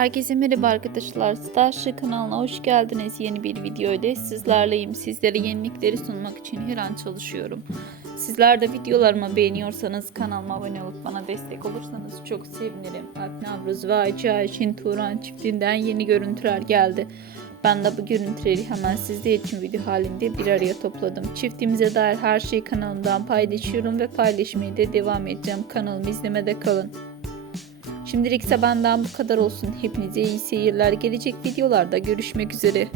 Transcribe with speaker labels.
Speaker 1: Herkese merhaba arkadaşlar. Starship kanalına hoş geldiniz. Yeni bir videoyla sizlerleyim. Sizlere yenilikleri sunmak için her an çalışıyorum. Sizler de videolarımı beğeniyorsanız kanalıma abone olup bana destek olursanız çok sevinirim. Alp Navruz ve Ayça için Turan çiftinden yeni görüntüler geldi. Ben de bu görüntüleri hemen sizler için video halinde bir araya topladım. Çiftimize dair her şeyi kanalımdan paylaşıyorum ve paylaşmaya da devam edeceğim. Kanalımı izlemede kalın. Şimdilik ise benden bu kadar olsun. Hepinize iyi seyirler. Gelecek videolarda görüşmek üzere.